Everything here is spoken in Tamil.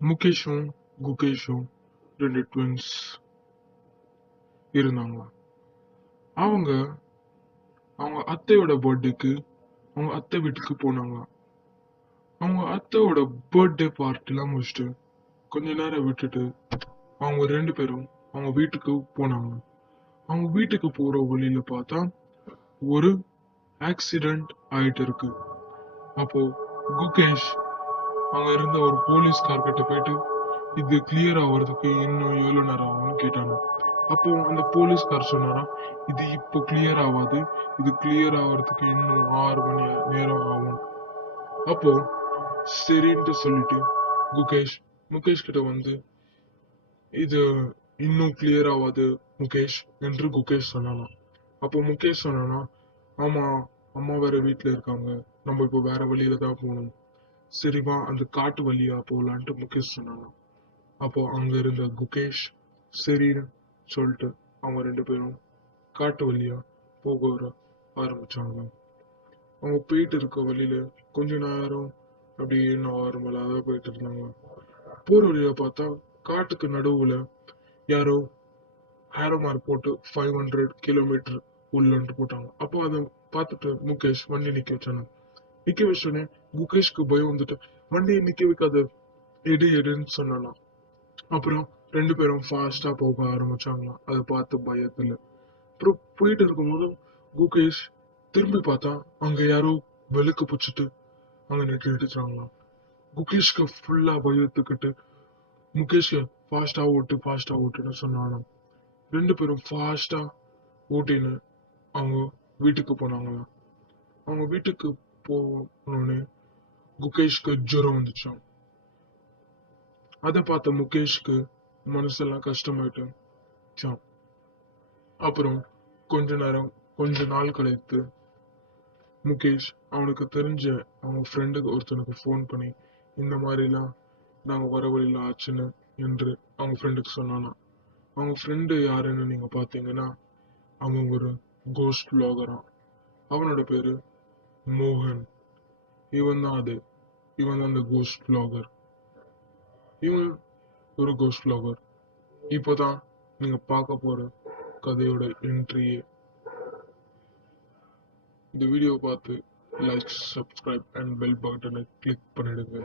முகேஷும் குகேஷும் 2 ட்வின்ஸ் இருந்தாங்க. அவங்க அவங்க அத்தையோட பர்த்டேக்கு அவங்க அத்தை வீட்டுக்கு போனாங்க. அவங்க அத்தையோட பர்த்டே பார்ட்டிலாம் முடிச்சுட்டு கொஞ்ச நேரம் விட்டுட்டு அவங்க 2 பேரும் அவங்க வீட்டுக்கு போனாங்க. அவங்க வீட்டுக்கு போற வழியில பார்த்தா ஒரு ஆக்சிடென்ட் ஆயிட்டு இருக்கு. அப்போ குகேஷ் அங்க இருந்த ஒரு போலீஸ்கார் கிட்ட போயிட்டு இது கிளியர் ஆகுறதுக்கு இன்னும் எவ்வளவு நேரம் ஆகும்னு கேட்டாங்க. அப்போ அந்த போலீஸ்கார் சொன்னாரா, இது இப்போ கிளியர் ஆகாது, இது கிளியர் ஆகுறதுக்கு இன்னும் 6 மணி நேரம் ஆகும். அப்போ சரின்ட்டு சொல்லிட்டு முகேஷ் கிட்ட வந்து இது இன்னும் கிளியர் ஆகாது முகேஷ் என்று குகேஷ் சொன்னானா. அப்போ முகேஷ் சொன்னானா, ஆமா, அம்மா வேற வீட்டுல இருக்காங்க, நம்ம இப்போ வேற வழியில தான் போகணும், சரிவா அந்த காட்டு வழியா போலான்ட்டு முகேஷ் சொன்னானா. அப்போ அங்க இருந்த குகேஷ் சரின்னு சொல்லிட்டு அவங்க 2 பேரும் காட்டு வழியா போக ஆரம்பிச்சாங்க. அவங்க போயிட்டு இருக்க வழியில கொஞ்ச நேரம் அப்படியே நார்மலா தான் போயிட்டு இருந்தாங்க. போற வழியா பார்த்தா காட்டுக்கு நடுவுல யாரோ ஹேரோ மார்க் போட்டு 500 கிலோமீட்டர் உள்ளன்ட்டு போட்டாங்க. அப்போ அதை பார்த்துட்டு முகேஷ் வண்டி நிக்க வச்சாங்க. நிக்க வச்சோடனே குகேஷ்க்கு பயம் வந்துட்டு, வண்டியை நிக்க வைக்காத, எடுன்னு சொன்னானா. அப்புறம் 2 பேரும் ஃபாஸ்டா போக ஆரம்பிச்சாங்களாம் அதை பார்த்து பயத்துல. அப்புறம் போயிட்டு இருக்கும்போது குகேஷ் திரும்பி பார்த்தா அங்க யாரோ வெளுக்கு பிடிச்சிட்டு அங்க நிறுத்திச்சாங்களாம். குகேஷ்க்கு ஃபுல்லா பயத்துக்கிட்டு முகேஷ் ஃபாஸ்டா ஓட்டுன்னு சொன்னானாம். 2 பேரும் ஃபாஸ்டா ஓட்டின்னு அவங்க வீட்டுக்கு போனாங்களாம். அவங்க வீட்டுக்கு போனோடனே குகேஷ்க்கு ஜுரம் வந்துச்சான். அதை பார்த்த முகேஷ்க்கு மனசெல்லாம் கஷ்டமாயிட்டு. அப்புறம் கொஞ்ச நாள் கழித்து முகேஷ் அவனுக்கு தெரிஞ்ச அவங்க ஃப்ரெண்டுக்கு ஒருத்தனுக்கு ஃபோன் பண்ணி இந்த மாதிரிலாம் நாங்க வர வழியில ஆச்சுன்னு என்று அவங்க ஃப்ரெண்டுக்கு சொன்னானா. அவங்க ஃப்ரெண்டு யாருன்னு நீங்க பாத்தீங்கன்னா அவன் ஒரு கோஸ்ட் விளாகரா. அவனோட பேரு மோகன். இவன் தான் அந்த கோஸ்ட் விளாகர். இவன் ஒரு கோஸ்ட் விளாகர். இப்போதான் நீங்க பார்க்க போற கதையோட என்ட்ரியே. இந்த வீடியோ பார்த்து லைக், சப்ஸ்கிரைப் அண்ட் பெல் பட்டனை கிளிக் பண்ணிடுங்க.